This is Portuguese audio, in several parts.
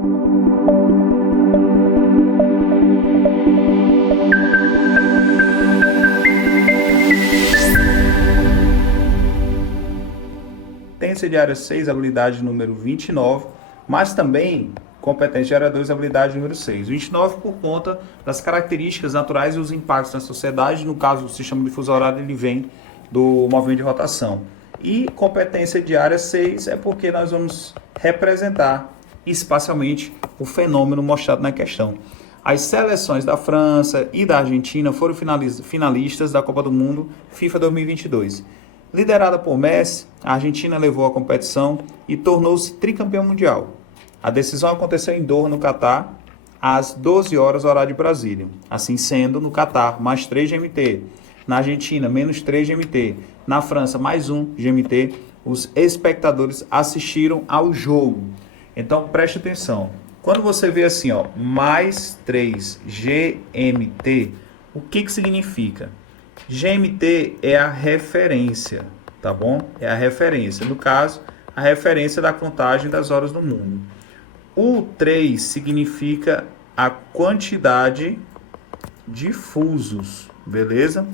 Competência de área 6, habilidade número 29, mas também competência de área 2, habilidade número 6. 29 por conta das características naturais e os impactos na sociedade. No caso do sistema difuso horário, ele vem do movimento de rotação. E competência de área 6 é porque nós vamos representar espacialmente o fenômeno mostrado na questão. As seleções da França e da Argentina foram finalistas da Copa do Mundo FIFA 2022. Liderada por Messi, a Argentina levou a competição e tornou-se tricampeão mundial. A decisão aconteceu em Doha, no Catar, às 12 horas, horário de Brasília. Assim sendo, no Catar, mais 3 GMT. Na Argentina, menos 3 GMT. Na França, mais 1 GMT. Os espectadores assistiram ao jogo. Então, preste atenção. Quando você vê assim, ó, mais 3 GMT, o que significa? GMT é a referência, tá bom? É a referência. No caso, a referência da contagem das horas do mundo. O 3 significa a quantidade de fusos, beleza?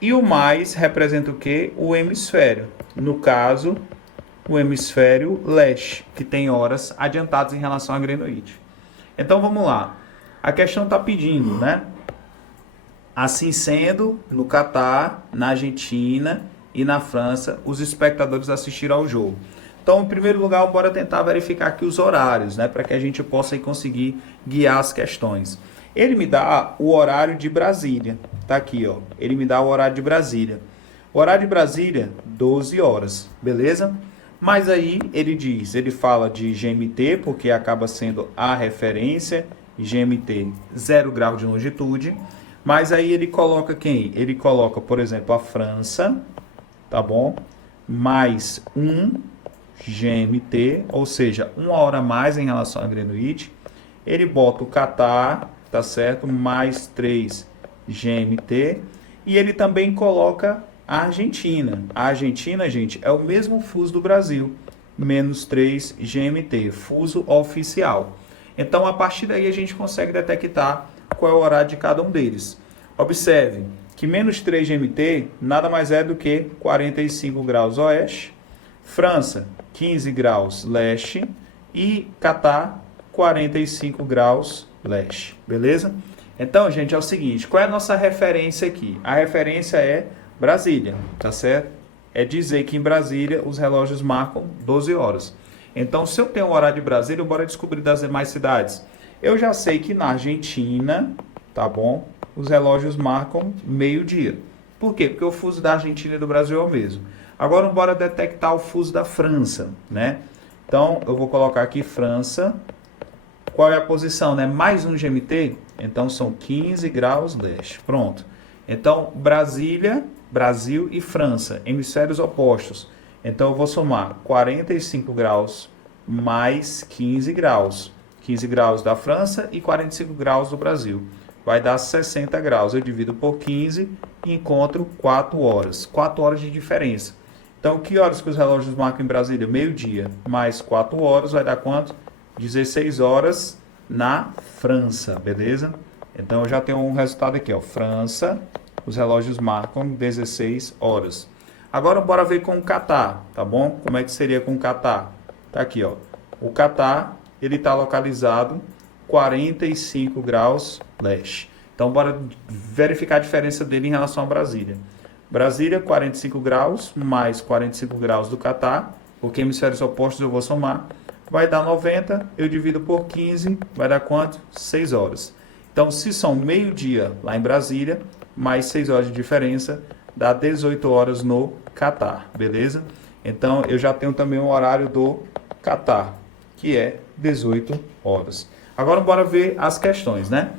E o mais representa o quê? O hemisfério. No caso, o hemisfério leste, que tem horas adiantadas em relação à Greenwich. Então, vamos lá. A questão está pedindo, né? Assim sendo, no Catar, na Argentina e na França, os espectadores assistiram ao jogo. Então, em primeiro lugar, bora tentar verificar aqui os horários, né, para que a gente possa conseguir guiar as questões. Ele me dá o horário de Brasília, tá aqui, ó. Ele me dá o horário de Brasília. O horário de Brasília, 12 horas, beleza? Mas aí ele fala de GMT, porque acaba sendo a referência, GMT, 0 grau de longitude. Mas aí ele coloca quem? Ele coloca, por exemplo, a França, tá bom? Mais 1 GMT, ou seja, 1 hora a mais em relação a Greenwich. Ele bota o Catar, tá certo? Mais 3 GMT. E ele também coloca a Argentina. A Argentina, gente, é o mesmo fuso do Brasil, menos 3 GMT, fuso oficial. Então, a partir daí, a gente consegue detectar qual é o horário de cada um deles. Observe que menos 3 GMT nada mais é do que 45 graus oeste, França 15 graus leste e Catar 45 graus leste, beleza? Então, gente, é o seguinte, qual é a nossa referência aqui? A referência é Brasília, tá certo? É dizer que em Brasília os relógios marcam 12 horas. Então, se eu tenho o horário de Brasília, bora descobrir das demais cidades. Eu já sei que na Argentina, tá bom? Os relógios marcam meio-dia. Por quê? Porque o fuso da Argentina e do Brasil é o mesmo. Agora, bora detectar o fuso da França, né? Então, eu vou colocar aqui França. Qual é a posição, né? Mais 1 GMT? Então, são 15 graus leste. Pronto. Então, Brasília, Brasil e França, hemisférios opostos. Então, eu vou somar 45 graus mais 15 graus. 15 graus da França e 45 graus do Brasil. Vai dar 60 graus. Eu divido por 15 e encontro 4 horas. 4 horas de diferença. Então, que horas que os relógios marcam em Brasília? Meio-dia. Mais 4 horas vai dar quanto? 16 horas na França, beleza? Então, eu já tenho um resultado aqui, ó. França, os relógios marcam 16 horas. Agora, bora ver com o Catar, tá bom? Como é que seria com o Catar? Tá aqui, ó. O Catar, ele está localizado 45 graus leste. Então, bora verificar a diferença dele em relação a Brasília. Brasília, 45 graus, mais 45 graus do Catar, porque hemisférios opostos eu vou somar. Vai dar 90, eu divido por 15, vai dar quanto? 6 horas. Então, se são meio-dia lá em Brasília, mais 6 horas de diferença, dá 18 horas no Catar, beleza? Então, eu já tenho também o horário do Catar, que é 18 horas. Agora, bora ver as questões, né?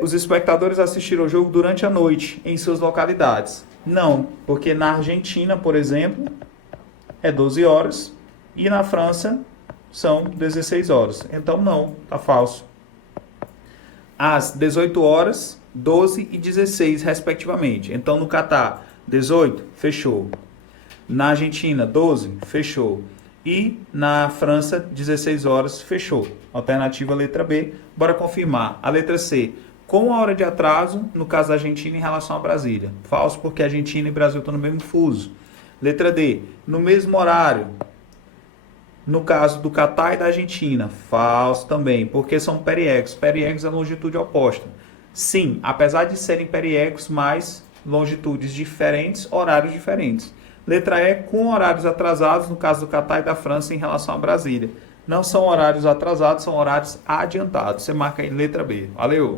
Os espectadores assistiram ao jogo durante a noite em suas localidades. Não, porque na Argentina, por exemplo, é 12 horas e na França são 16 horas. Então, não, tá falso. Às 18 horas, 12 e 16, respectivamente. Então, no Catar, 18, fechou. Na Argentina, 12, fechou. E na França, 16 horas, fechou. Alternativa letra B. Bora confirmar. A letra C, com a hora de atraso, no caso da Argentina em relação a Brasília. Falso, porque Argentina e Brasil estão no mesmo fuso. Letra D, no mesmo horário. No caso do Catar e da Argentina. Falso também, porque são periecos. Periecos é longitude oposta. Sim, apesar de serem periecos, mas longitudes diferentes, horários diferentes. Letra E, com horários atrasados, no caso do Catar e da França, em relação a Brasília. Não são horários atrasados, são horários adiantados. Você marca aí letra B. Valeu!